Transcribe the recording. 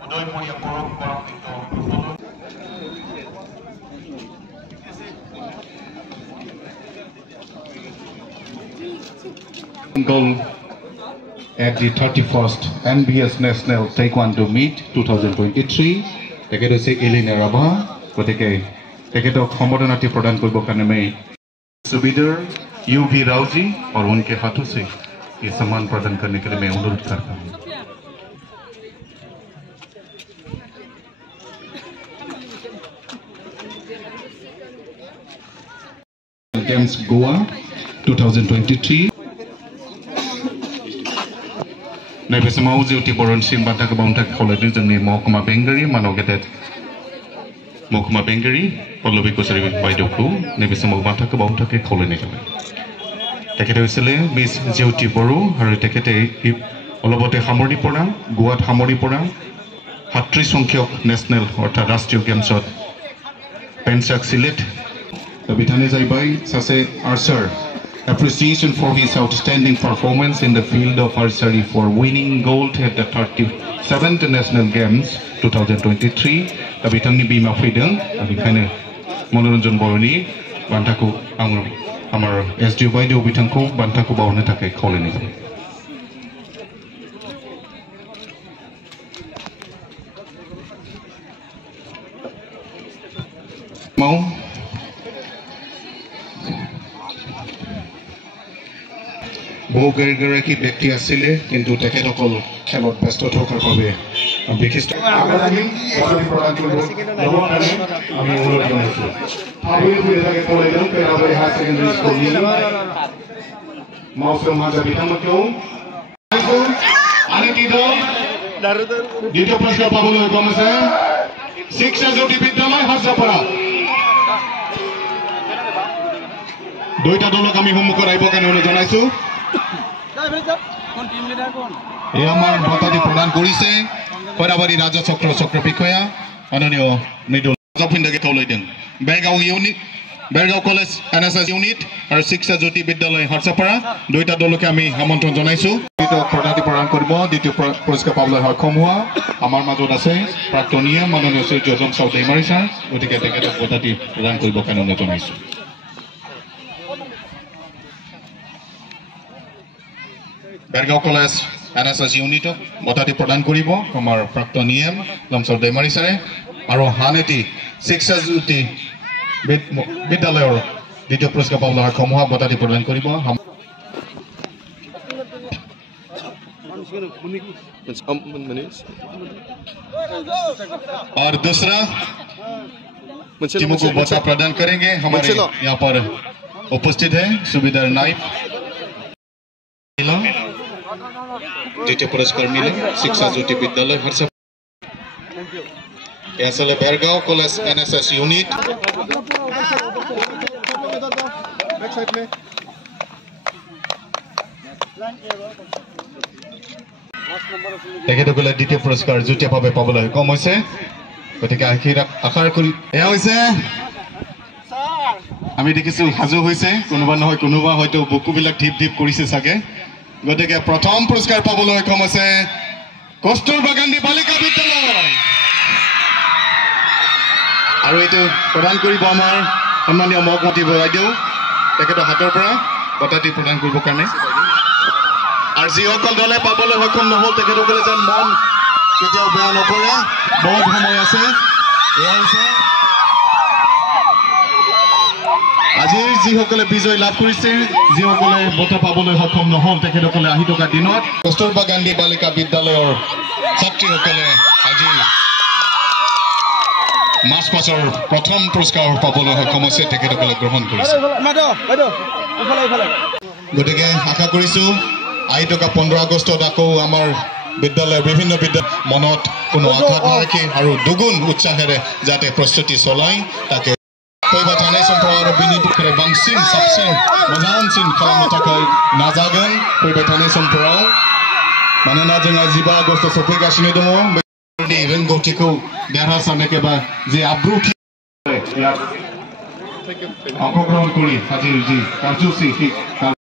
Goal at the 31st NBS National Taekwondo Meet 2023. Tekedo se Elena Rabha, koteke tekedo khombodonati pradan koribo karone mai Subidar UV Rauji और उनके हाथों से ये सम्मान प्रदान करने के लिए मैं अनुरोध करता हूँ। Games Goa 2023. Naibe semau jiuti boron sim banta ke baunta kholadi jengni Mahkama Benggari manogetet Mahkama Benggari Polobi Kosari Baidoku naibe semau banta ke baunta ke kholani kami. Tekete hoisile Miss Jiuti Boru aru tekete olobote hamori pora Goat hamori pora 37 সংখ্যক national অর্থাৎ রাষ্ট্রীয় গেমছত pencak Sylhet Bithane Jaibai Sase Archer appreciation for his outstanding performance in the field of archery for winning gold at the 37th National Games 2023. Bithane Bima Freedom Abikane Monoranjan Boroni Bantaku Amar SDO Baido Bitanko Bantaku Baunetake Colony. Mau বহুগৰাকী ব্যক্তি আছিল কিন্তু তেখেতসকল খেলত ব্যস্ত থকাৰ বাবে বিশিষ্ট আমি অনুৰোধ জনাইছো আমি ফুৰিবলৈ কলেজৰ পেৰাবৈ হাই সেকেন্ডাৰী স্কুল মৌসুম মাজা বিধানকেও আনকি দ্বিতীয় পুৰস্কাৰ পাবলৈ সক্ষম হৈছে শিক্ষা জ্যোতি বিদ্যালয় হাজাপাৰা দুইটা দলক আমি সন্মুখত আহিবৰ কাৰণে অনুৰোধ জনাইছো এই আমাৰ বঁটাটি প্ৰদান কৰিছে খৈৰাবাৰী ৰাজ্য চক্ৰ বিষয়া মাননীয় মৃদুল জফিন্দকে থলৈ দিম বেৰগাঁও কলেজ NSS ইউনিট আৰু শিক্ষা জ্যোতি বিদ্যালয় হাৰচাপাৰা দুইটা দলকে আমি আমন্ত্ৰণ জনাইছো বঁটাটি প্ৰদান কৰিব দ্বিতীয় পুৰস্কাৰ পাবলৈ সক্ষম হোৱা আমাৰ মাজত আছে প্ৰাক্তনীয় মাননীয় শ্ৰী জজন চৌধুৰী মাৰিছাৰ গতিকে তেখেতক বঁটাটি প্ৰদান কৰিবৰ কাৰণে অনুৰোধ জনাইছো Bergao College NSS Unit বঁটাটি প্ৰদান কৰিব আমাৰ প্ৰাক্তন নিয়ম লমছৰ দেমাৰিছাৰে আৰু হানেটি শিক্ষা জ্যোতি বিদ্যালয়ৰ দ্বিতীয় পুৰস্কাৰ পাবলৈ সক্ষম হোৱা বঁটাটি প্ৰদান কৰিব और दूसरा टीमों को बता प्रदान करेंगे हमारे यहाँ पर उपस्थित है सुबेदार नाइब द्वितीय पुरस्कार मिले शिक्षा ज्योति विद्यालय हर्ष ऐसा बेरगांव कॉलेज NSS यूनिट তেখেতসকলে দ্বিতীয় পুৰস্কাৰ যুটীয়াভাৱে পাবলৈ সক্ষম হৈছে গতিকে আশা কৰি এয়া হৈছে আমি দেখিছো হাজু হৈছে কোনোবা নহয় কোনোবা হয়তো বুকুবিলাক ঢিপ ঢিপ কৰিছে চাগে গতিকে প্ৰথম পুৰস্কাৰ পাবলৈ সক্ষম হৈছে কস্তুৰবা গান্ধী বালিকা বিদ্যালয় আৰু এইটো প্ৰদান কৰিব আমাৰ সন্মানীয় মহকুমা বাইদেউ তেখেতৰ হাতৰ পৰা বঁটাটি প্ৰদান কৰিবৰ কাৰণে আৰু যিসকল দলে পাবলৈ সক্ষম নহল তেখেতসকলে যেন মন কেতিয়াও বেয়া নকৰে বহুত সময় আছে এয়া হৈছে আজিৰ যিসকলে বিজয় লাভ কৰিছে যিসকলে বঁটা পাবলৈ সক্ষম নহল তেখেতসকলে আহি থকা দিনত কস্তুৰবা গান্ধী বালিকা বিদ্যালয়ৰ ছাত্ৰীসকলে আজি মাৰ্চ পাছৰ প্ৰথম পুৰস্কাৰ পাবলৈ সক্ষম হৈছে তেখেতসকলে গ্ৰহণ কৰিছে গতিকে আশা কৰিছো আহি থকা 15 আগষ্টত আকৌ আমাৰ বিদ্যালয়ৰ বিভিন্ন মনত কোনো আঘাত নাৰাখি আৰু দুগুণ উৎসাহেৰে যাতে প্ৰস্তুতি চলাই তাকে Peribatan Semprawar Bini Bukre Bangsin Sapsin Mazansin Kalam Takai Nazagan Peribatan Semprawar Manana Jenga Ziba Agosto Sopega Shinidomo Di Rengotiku Derasa Nekeba Zi Abruki Aku ground kuli Haji Karjusi